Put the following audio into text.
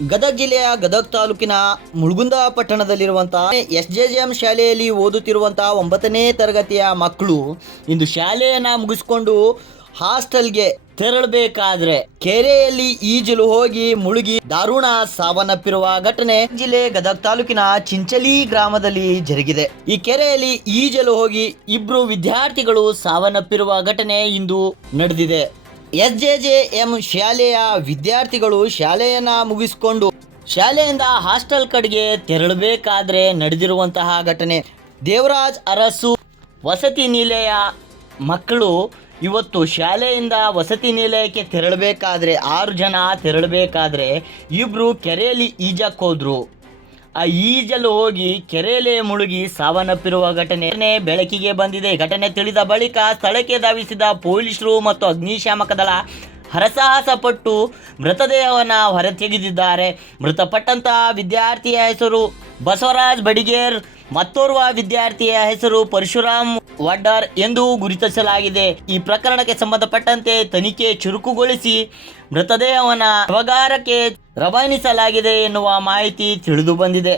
ಗದಗ ಜಿಲ್ಲೆಯ ಗದಗ ತಾಲೂಕಿನ ಮುಳಗುಂದ ಪಟ್ಟಣದಲ್ಲಿರುವಂತಹ SJJM ಶಾಲೆಯಲ್ಲಿ ಓದುತ್ತಿರುವಂತಹ 9ನೇ ತರಗತಿಯ ಮಕ್ಕಳು ಇಂದು ಶಾಲೆಯನ್ನ ಮುಗಿಸಿಕೊಂಡು ಹಾಸ್ಟೆಲ್ಗೆ ತೆರಳಬೇಕಾದ್ರೆ ಕೆರೆಯಲ್ಲಿ ಈಜಲು ಹೋಗಿ ಮುಳುಗಿ ದಾರುಣ ಸಾವನ್ನಪ್ಪಿರುವ ಘಟನೆ ಜಿಲ್ಲೆ ಗದಗ ತಾಲೂಕಿನ ಚಿಂಚಲಿ ಗ್ರಾಮದಲ್ಲಿ ಜರುಗಿದೆ. ಈ ಕೆರೆಯಲ್ಲಿ ಈಜಲು ಹೋಗಿ ಇಬ್ರು ವಿದ್ಯಾರ್ಥಿಗಳು ಸಾವನ್ನಪ್ಪಿರುವ ಘಟನೆ ಇಂದು ನಡೆದಿದೆ. SJJM ಶಾಲೆಯ ವಿದ್ಯಾರ್ಥಿಗಳು ಶಾಲೆಯನ್ನ ಮುಗಿಸಿಕೊಂಡು ಶಾಲೆಯಿಂದ ಹಾಸ್ಟೆಲ್ ಕಡೆಗೆ ತೆರಳಬೇಕಾದ್ರೆ ನಡೆದಿರುವಂತಹ ಘಟನೆ. ದೇವರಾಜ್ ಅರಸು ವಸತಿ ನಿಲಯ ಮಕ್ಕಳು ಇವತ್ತು ಶಾಲೆಯಿಂದ ವಸತಿ ನಿಲಯಕ್ಕೆ ತೆರಳಬೇಕಾದ್ರೆ 6 ಜನ ತೆರಳಬೇಕಾದ್ರೆ ಇಬ್ಬರು ಕೆರೆಯಲ್ಲಿ ಈಜಕ್ಕೆ ಹೋದ್ರು. ಆ ಈಜಲು ಹೋಗಿ ಕೆರೆಯಲ್ಲಿ ಮುಳುಗಿ ಸಾವನ್ನಪ್ಪಿರುವ ಘಟನೆ ಬೆಳಕಿಗೆ ಬಂದಿದೆ. ಘಟನೆ ತಿಳಿದ ಬಳಿಕ ಸ್ಥಳಕ್ಕೆ ಧಾವಿಸಿದ ಪೊಲೀಸರು ಮತ್ತು ಅಗ್ನಿಶಾಮಕ ದಳ ಹರಸಾಹಸ ಪಟ್ಟು ಮೃತದೇಹವನ್ನು ಹೊರತೆಗೆದಿದ್ದಾರೆ. ಮೃತಪಟ್ಟಂತಹ ವಿದ್ಯಾರ್ಥಿಯ ಹೆಸರು ಬಸವರಾಜ್ ಬಡಿಗೇರ್, ಮತ್ತೋರ್ವ ವಿದ್ಯಾರ್ಥಿಯ ಹೆಸರು ಪರಶುರಾಮ್ ವಡ್ಡರ್ ಎಂದು ಗುರುತಿಸಲಾಗಿದೆ. ಈ ಪ್ರಕರಣಕ್ಕೆ ಸಂಬಂಧಪಟ್ಟಂತೆ ತನಿಖೆ ಚುರುಕುಗೊಳಿಸಿ ಮೃತದೇಹವನ್ನು ಶವಾಗಾರಕ್ಕೆ ರವಾನಿಸಲಾಗಿದೆ ಎನ್ನುವ ಮಾಹಿತಿ ತಿಳಿದು ಬಂದಿದೆ.